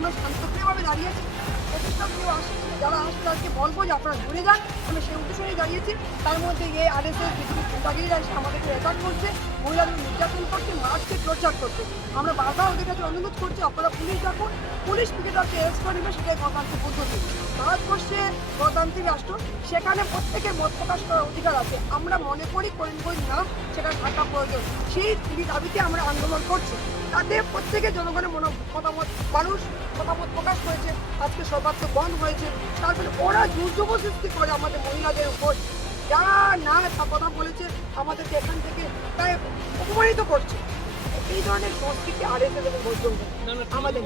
আমরা শান্তপ্রিয়ভাবে দাঁড়িয়েছি প্রতিষ্ঠানগুলো আসেনি যারা আসছে আজকে বলব যে আপনারা ঘুরে যান। আমরা সেই উদ্দেশ্যে দাঁড়িয়েছি তার মধ্যে এই আরএসএস বিজেপি নেতাগিরিরা এসে আমাদেরকে অ্যাটাক করছে। মহিলাদের নির্যাতন করছে, মারছে, টর্চার করছে। আমরা বারবার ওদের কাছে অনুরোধ করছি, আপনারা পুলিশ ডাকুন। পুলিশ পিকেটারকে অ্যারেস্ট করে নেবে, সেটাই গণতান্ত্রিক পদ্ধতি। ভারতবর্ষে গণতান্ত্রিক রাষ্ট্র, সেখানে প্রত্যেকের মত প্রকাশ করার অধিকার আছে। আমরা মনে করি করেন বই না, সেটা থাকা প্রয়োজন। সেই দাবিতে আমরা আন্দোলন করছি। তাতে প্রত্যেকের জনগণের মনো মতামত, মানুষ আজকে সবার তো বন্ধ হয়েছে। তারপরে ওরা দুর্যোগ সৃষ্টি করে আমাদের মহিলাদের উপর। যারা না তা কথা বলেছে আমাদেরকে এখান থেকে তাই অপমানিত করছে। এই ধরনের সংস্কৃতি আর এসে আমাদের